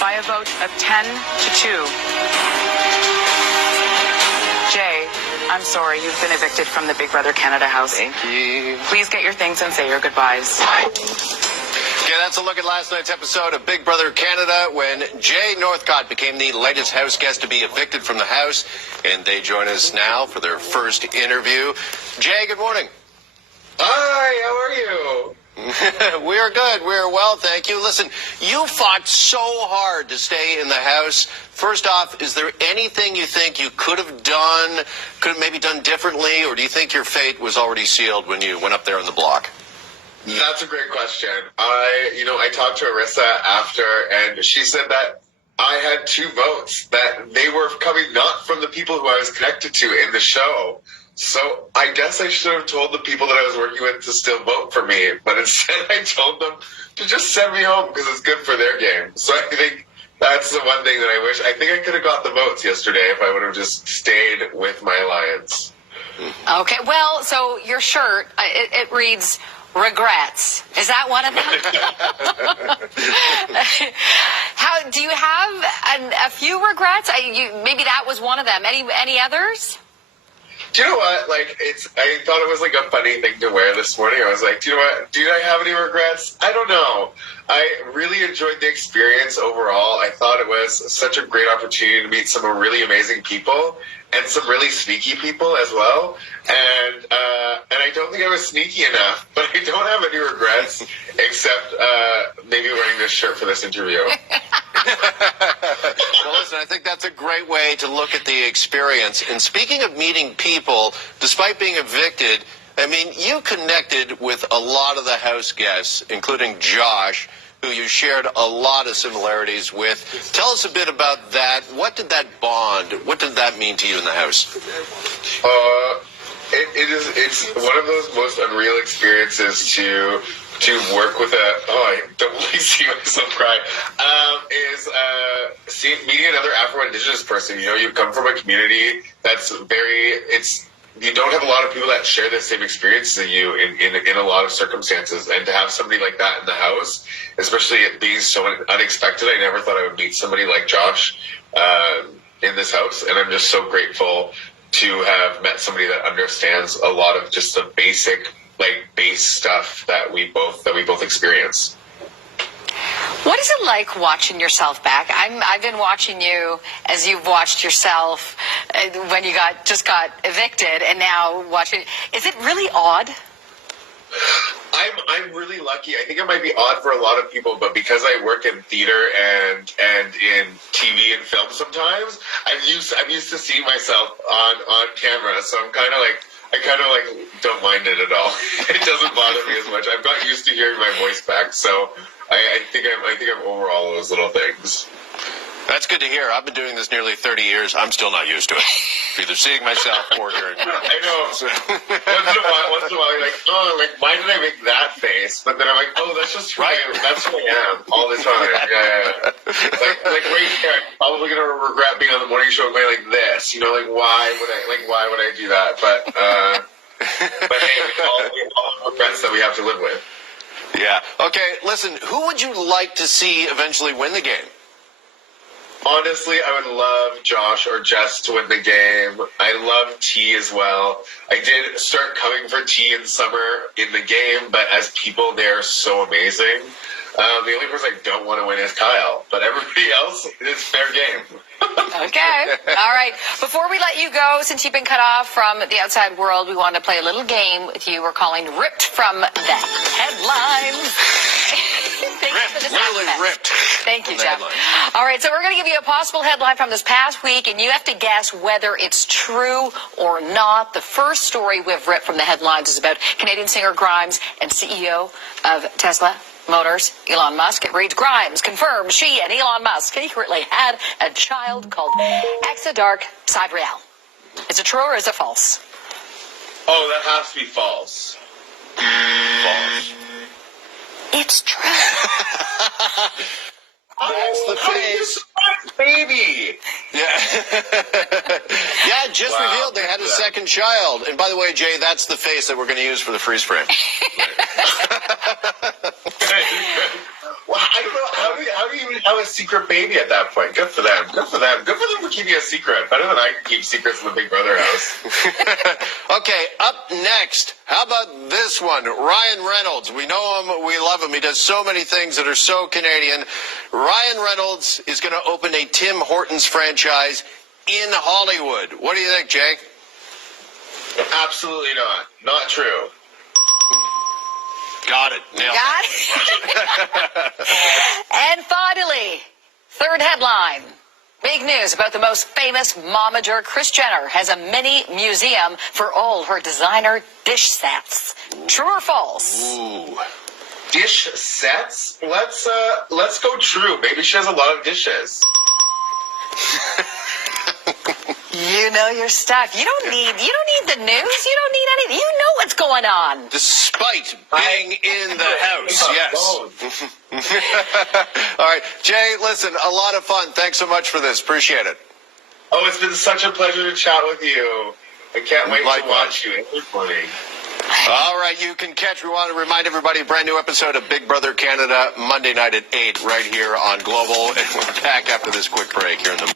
by a vote of 10 to 2. Jay, I'm sorry, you've been evicted from the Big Brother Canada house. Thank you. Please get your things and say your goodbyes. Okay, that's a look at last night's episode of Big Brother Canada when Jay Northcott became the latest house guest to be evicted from the house. And they join us now for their first interview. Jay, good morning. Hi, how are you? We're good. We're well, thank you. Listen, you fought so hard to stay in the house. First off, is there anything you think you could have maybe done differently, or do you think your fate was already sealed when you went up there on the block? That's a great question. I talked to Arissa after, and she said that I had 2 votes, that they were coming not from the people who I was connected to in the show. So I guess I should have told the people that I was working with to still vote for me, but instead I told them to just send me home because it's good for their game. So I think that's the one thing that I wish. I think I could have got the votes yesterday if I would have just stayed with my alliance. Okay, well, so your shirt, it reads regrets. Is that one of them? How do you have a few regrets? Maybe that was one of them. Any others? Do you know what? I thought it was like a funny thing to wear this morning. I was like, do you know what? Do I have any regrets? I don't know. I really enjoyed the experience overall. I thought it was such a great opportunity to meet some really amazing people and some really sneaky people as well. And I don't think I was sneaky enough, but I don't have any regrets except maybe wearing this shirt for this interview. Well, listen, I think that's a great way to look at the experience. And speaking of meeting people, despite being evicted, I mean, you connected with a lot of the house guests, including Josh, who you shared a lot of similarities with. Tell us a bit about that. What did that bond, what did that mean to you in the house? It's one of those most unreal experiences to work with I don't really see myself cry, meeting another Afro-Indigenous person. You come from a community that's you don't have a lot of people that share the same experiences as you in a lot of circumstances, and to have somebody like that in the house, especially it being so unexpected, I never thought I would meet somebody like Josh in this house, and I'm just so grateful to have met somebody that understands a lot of just the basic base stuff that we both experience. What is it like watching yourself back? I've been watching you as you've watched yourself when you just got evicted, and now watching. Is it really odd? I'm really lucky. I think it might be odd for a lot of people, but because I work in theater and in TV and film, sometimes I'm used to seeing myself on camera. So I kind of don't mind it at all. It doesn't bother me as much. I've got used to hearing my voice back, so I think I'm over all those little things. That's good to hear. I've been doing this nearly 30 years. I'm still not used to it. Either seeing myself or hearing me. I know. Once in a while, you're like, why did I make that face? But then I'm like, that's just who that's who I am all the time. Yeah. Like right here, I'm probably gonna regret being on the morning show going like this. Why would I do that? But hey, we all have regrets that we have to live with. Yeah. Okay. Listen, who would you like to see eventually win the game? Honestly, I would love Josh or Jess to win the game. I love T as well. I did start coming for T in summer in the game, but as people, they're so amazing. The only person I don't want to win is Kyle, but everybody else is fair game. Okay. All right. Before we let you go, since you've been cut off from the outside world, we want to play a little game with you. We're calling Ripped from the Headlines. Ripped. Thank you, Jeff. All right, so we're going to give you a possible headline from this past week, and you have to guess whether it's true or not. The first story we've ripped from the headlines is about Canadian singer Grimes and CEO of Tesla Motors, Elon Musk. It reads, Grimes confirms she and Elon Musk secretly had a child called Exadark Cybriel. Is it true or is it false? Oh, that has to be false. False. It's true. That's the face. Baby. Yeah, just revealed they had a second child. And by the way, Jay, that's the face that we're going to use for the freeze frame. Well, I don't know. How do you even have a secret baby at that point. Good for them. Good for them. Good for them for keeping a secret. Better than I can keep secrets in the Big Brother house. Okay, up next, how about this one? Ryan Reynolds. We know him, we love him. He does so many things that are so Canadian. Ryan Reynolds is going to open a Tim Hortons franchise in Hollywood. What do you think, Jay? Absolutely not. Not true. Got it. Nailed Got it. And finally, third headline. Big news about the most famous momager. Kris Jenner has a mini museum for all her designer dish sets. True or false? Ooh. Dish sets? Let's go true. Maybe she has a lot of dishes. You know your stuff. You don't need the news. You don't need anything. You know what's going on. Despite being in the house, yes. All right, Jay, listen, a lot of fun. Thanks so much for this. Appreciate it. Oh, it's been such a pleasure to chat with you. I can't wait Likewise. to watch you every morning. All right, you can catch, we want to remind everybody, a brand new episode of Big Brother Canada, Monday night at 8, right here on Global. And we're back after this quick break here in the